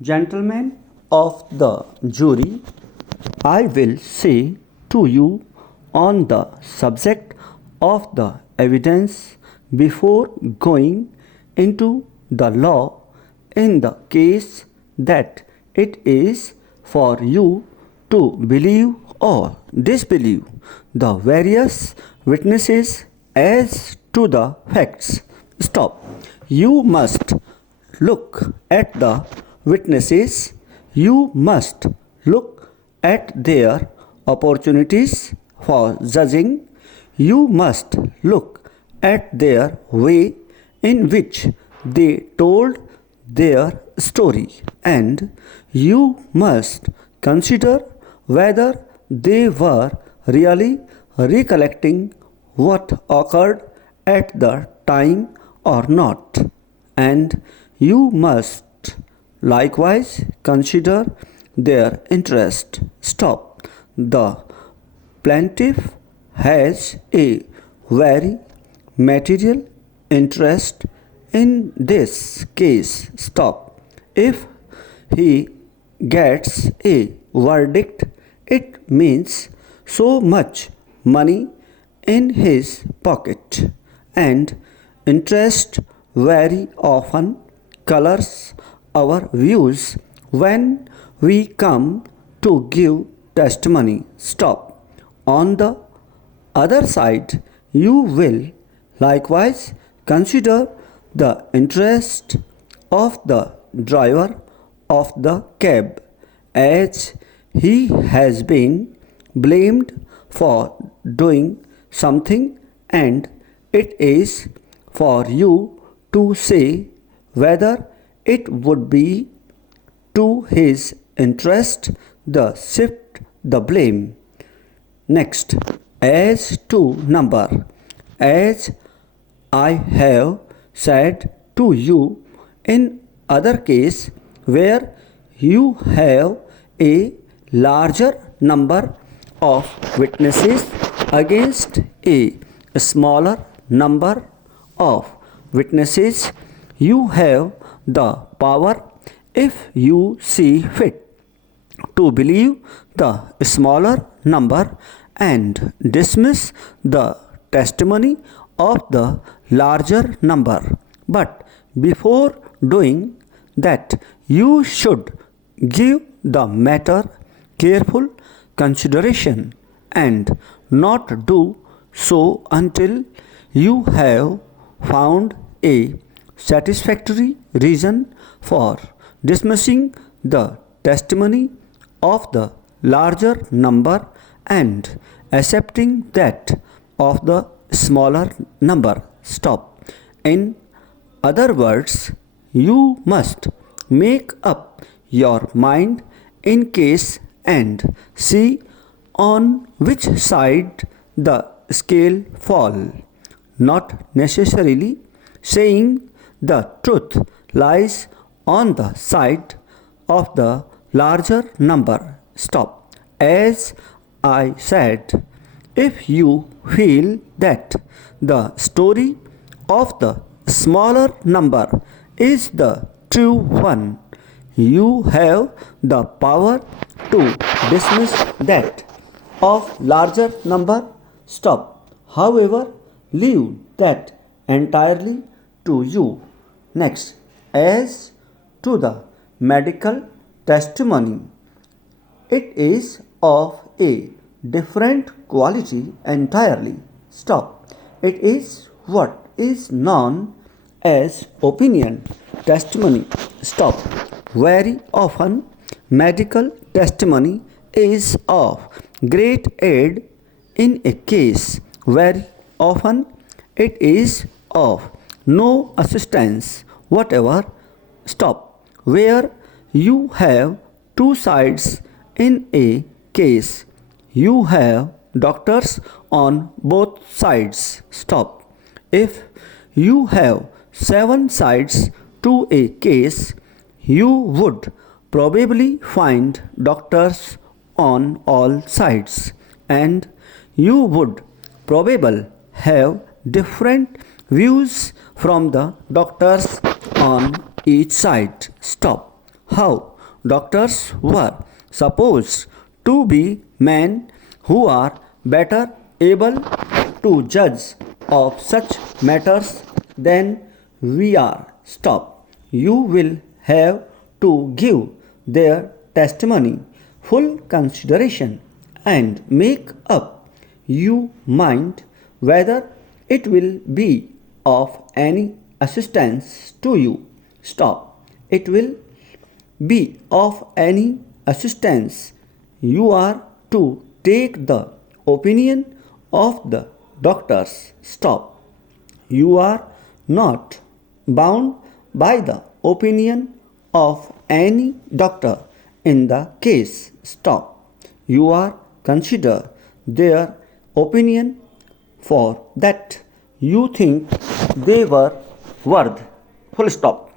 Gentlemen of the jury, I will say to you on the subject of the evidence before going into the law in the case that it is for you to believe or disbelieve the various witnesses as to the facts. Stop. You must look at the witnesses. You must look at their opportunities for judging. You must look at their way in which they told their story, and you must consider whether they were really recollecting what occurred at the time or not. And you must likewise consider their interest. Stop. The plaintiff has a very material interest in this case. Stop. If he gets a verdict, it means so much money in his pocket, and interest very often colors our views when we come to give testimony. Stop. On the other side, you will likewise consider the interest of the driver of the cab, as he has been blamed for doing something, and it is for you to say whether it would be to his interest to shift the blame. Next, as to number, as I have said to you in other case where you have a larger number of witnesses against a smaller number of witnesses, you have the power, if you see fit, to believe the smaller number and dismiss the testimony of the larger number. But before doing that, you should give the matter careful consideration and not do so until you have found a satisfactory reason for dismissing the testimony of the larger number and accepting that of the smaller number. Stop. In other words, you must make up your mind in case and see on which side the scale fall, not necessarily saying the truth lies on the side of the larger number. Stop. As I said, if you feel that the story of the smaller number is the true one, you have the power to dismiss that of larger number. Stop. However, leave that entirely to you. Next, as to the medical testimony, it is of a different quality entirely. Stop. It is what is known as opinion testimony. Stop. Very often, medical testimony is of great aid in a case. Very often, it is of no assistance whatever. Stop. Where you have two sides in a case, you have doctors on both sides. Stop. If you have 7 sides to a case, you would probably find doctors on all sides, and you would probably have different views from the doctors on each side. Stop. how doctors were supposed to be men who are better able to judge of such matters than we are. Stop. You will have to give their testimony full consideration and make up your mind whether it will be of any assistance to you. Stop. It will be of any assistance. You are to take the opinion of the doctors. Stop. You are not bound by the opinion of any doctor in the case. Stop. You are consider their opinion for that you think they were worth. Full stop.